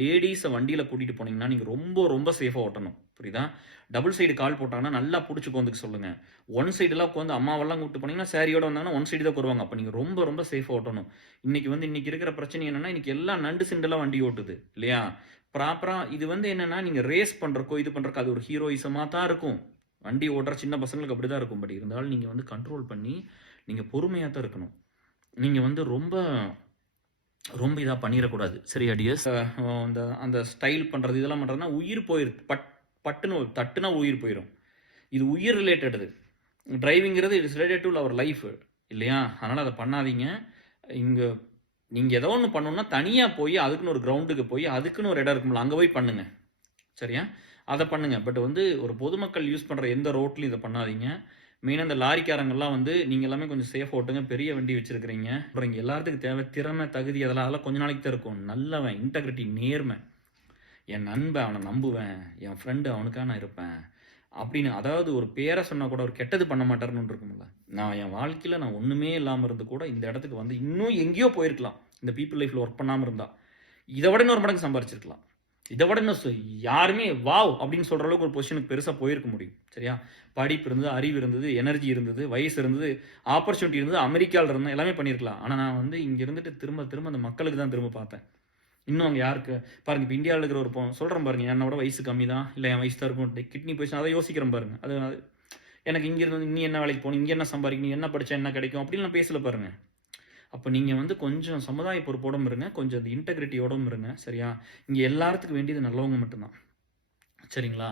லேடீஸை வண்டியில் கூட்டிகிட்டு போனீங்கன்னா நீங்கள் ரொம்ப ரொம்ப சேஃபாக ஓட்டணும். புரியுதா? டபுள் சைடு கால் போட்டாங்கன்னா நல்லா பிடிச்சி உட்காந்துக்க சொல்லுங்கள். ஒன் சைடெல்லாம் உட்காந்து அம்மாவெல்லாம் கூப்பிட்டு போனீங்கன்னா சாரியோட வந்தாங்கன்னா ஒன் சைடு தான் வருவாங்க. அப்போ நீங்கள் ரொம்ப ரொம்ப சேஃபாக ஓட்டணும். இன்னைக்கு இருக்கிற பிரச்சனை என்னன்னா, இன்னைக்கு எல்லாம் நண்டு சிண்டெல்லாம் வண்டி ஓட்டுது இல்லையா? ப்ராப்பராக இது என்னன்னா, நீங்கள் ரேஸ் பண்ணுறக்கோ இது பண்ணுறக்கோ அது ஒரு ஹீரோயிசமாக தான் இருக்கும். வண்டி ஓட்டுற சின்ன பசங்களுக்கு அப்படி தான் இருக்கும். பட் இருந்தாலும் நீங்கள் கண்ட்ரோல் பண்ணி நீங்கள் பொறுமையாக தான் இருக்கணும். நீங்கள் ரொம்ப ரொம்ப இதா பண்ணிறக்கூடாது. சரியா டியர்ஸ்? அந்த அந்த ஸ்டைல் பண்றது, இதெல்லாம் பண்றதுன்னா உயிர் போயிரும். பட்டுன்னு தட்டுனா உயிர் போயிரும். இது உயிர் ரிலேட்டட். டிரைவிங்கிறது it is related to our life இல்லையா? அதனால அதை பண்ணாதீங்க. இங்க நீங்க ஏதோ ஒன்று பண்ணணும்னா தனியா போய் அதுக்குன்னு ஒரு கிரவுண்டுக்கு போய் அதுக்குன்னு ஒரு இடம் இருக்கும்ல, அங்க போய் பண்ணுங்க. சரியா? அதை பண்ணுங்க. பட் ஒரு பொதுமக்கள் யூஸ் பண்ற எந்த ரோட்லையும் இதை பண்ணாதீங்க. மெயினாக இந்த லாரிக்காரங்கெல்லாம் நீங்கள் எல்லாமே கொஞ்சம் சேஃப் ஓட்டுங்க. பெரிய வண்டி வச்சிருக்கிறீங்க. அப்புறம் இங்கே எல்லாத்துக்கும் தேவை திறமை, தகுதி, அதெல்லாம் கொஞ்ச நாளைக்கு தான் இருக்கும். நல்லவன், இன்டெகிரிட்டி, நேர்மை, என் நண்பன் அவனை நம்புவேன், என் ஃப்ரெண்டு அவனுக்காக நான் இருப்பேன் அப்படின்னு. அதாவது ஒரு பேரை சொன்னால் கூட ஒரு கெட்டது பண்ண மாட்டாருன்னு இருக்கும்ல. நான் என் வாழ்க்கையில் நான் ஒன்றுமே இல்லாமல் இருந்து கூட இந்த இடத்துக்கு வந்து இன்னும் எங்கேயோ போயிருக்கலாம். இந்த பீப்புள் லைஃப்பில் ஒர்க் பண்ணாமல் இருந்தால் இதை விட இன்னொரு மடங்கு சம்பாரிச்சிருக்கலாம். இதை விட இன்னும் யாருமே வாவ் அப்படின்னு சொல்கிற அளவுக்கு ஒரு பொசிஷனுக்கு பெருசாக போயிருக்க முடியும். சரியா? படிப்பு இருந்தது, அறிவு இருந்தது, எனர்ஜி இருந்தது, வயசு இருந்தது, ஆப்பர்ச்சுனிட்டி இருந்தது, அமெரிக்காவில் இருந்தேன், எல்லாமே பண்ணியிருக்கலாம். ஆனால் நான் இங்கே இருந்துட்டு திரும்ப திரும்ப அந்த மக்களுக்கு தான் திரும்ப பார்த்தேன். இன்னும் அங்கே யாருக்கு பாருங்க, இப்போ இந்தியாவில் இருக்கிற ஒரு சொல்கிறேன் பாருங்க, என்னோட வயசு கம்மி தான், இல்லை என் வயசு தான் இருக்கும், கிட்னி போயிடுச்சு, அதை யோசிக்கிறேன் பாருங்க. அது எனக்கு இங்கே இருந்து நீ என்ன வேலைக்கு போகணும், இங்கே என்ன சம்பாதிக்கணும், என்ன படித்தா என்ன கிடைக்கும் அப்படின்னு நான் பேசல பாருங்க. அப்போ நீங்கள் கொஞ்சம் சமுதாய பொறுப்போடும் இருங்க, கொஞ்சம் அது இன்டெகிரிட்டியோடும் இருங்க. சரியா? இங்கே எல்லாத்துக்கும் வேண்டியது நல்லவங்க மட்டும்தான். சரிங்களா?